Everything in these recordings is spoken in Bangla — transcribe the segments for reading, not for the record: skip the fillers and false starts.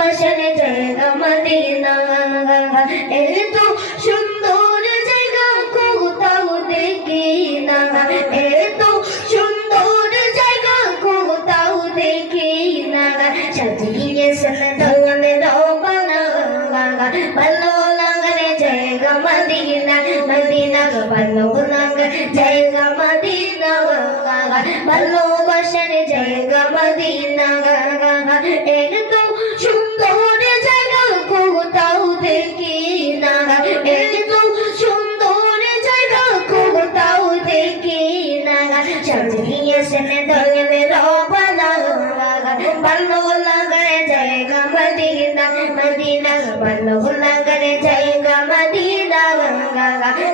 ভালোবাসার জায়গা মদিনা এত সুন্দর জায়গা কোথাও দেখি না এত সুন্দর জায়গা কোথাও দেখি না সাজিয়েছেন ধনের বানা ভালো লাগার জায়গা মদিনা মদিনা ভালো লাগার জায়গা মদিনা ভালোবাসার জায়গা মদিনা এত সুন্দর জায়গা কোথাও দেখি না এত সুন্দর জায়গা কোথাও দেখি না সাজিয়েছেন ধনের বানা ভালো লাগার জায়গা মদিনা মদিনা ভালো লাগার জায়গা মদিনা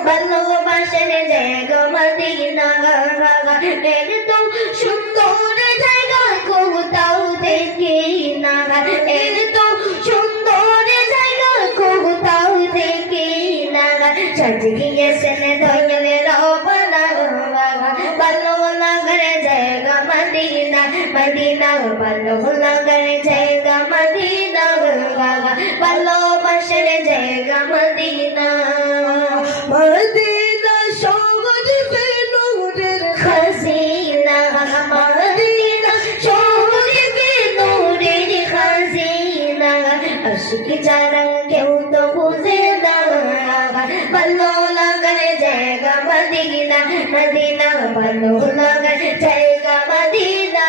ভালোবাসার জায়গা মদিনা এত সুন্দর জায়গা কোথাও দেখি না এত সুন্দর জায়গা কোথাও দেখি না সাজিয়েছেন ধনের বানা ভালো লাগার জায়গা মদিনা মদিনা ভালো লাগার জায়গা মদিনা ভালোবাসার জায়গা মদিনা মদিনা শহর নূরের খাজিনা মদিনা শহর নূরের খাজিনা আশিক যারা কেউ তো বুঝে না ভালো লাগার জায়গা মদিনা মদিনা ভালো লাগার জায়গা মদিনা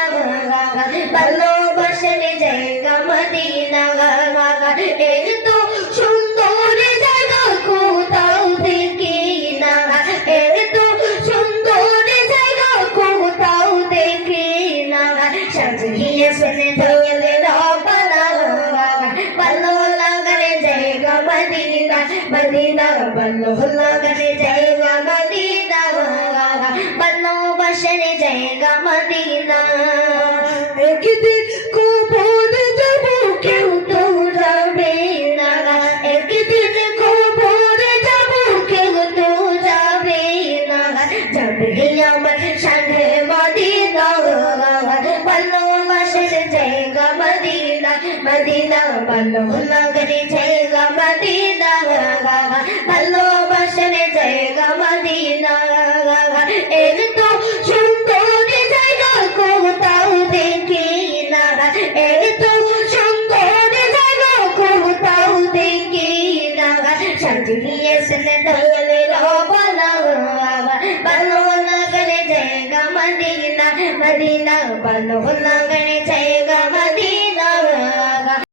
ভালোবাসার জায়গা মদিনা এত সুন্দর জায়গা কোথাও দেখি না এত সুন্দর জায়গা কোথাও দেখি না সাজিয়েছেন ধনের বানা ভালো লাগার জায়গা মদিনা মদিনা ভালো লাগার জায়গা মদিনা ভালোবাসার জায়গা মদিনা একদিন কবর যাব কেউ তো যাবে না একদিন কবর যাব কেউ তো যাবে না যাবে আমার সাথে মদিনা ভালোবাসার জায়গা মদিনা মদিনা ভালো লাগার জায়গা মদিনা ভালোবাসার জায়গা মদিনা এত সুন্দর জায়গা কোথাও দেখি না এত সুন্দর জায়গা কোথাও দেখি না সাজিয়েছেন ধনের বানা ভালো লাগার জায়গা মদিনা মদিনা ভালো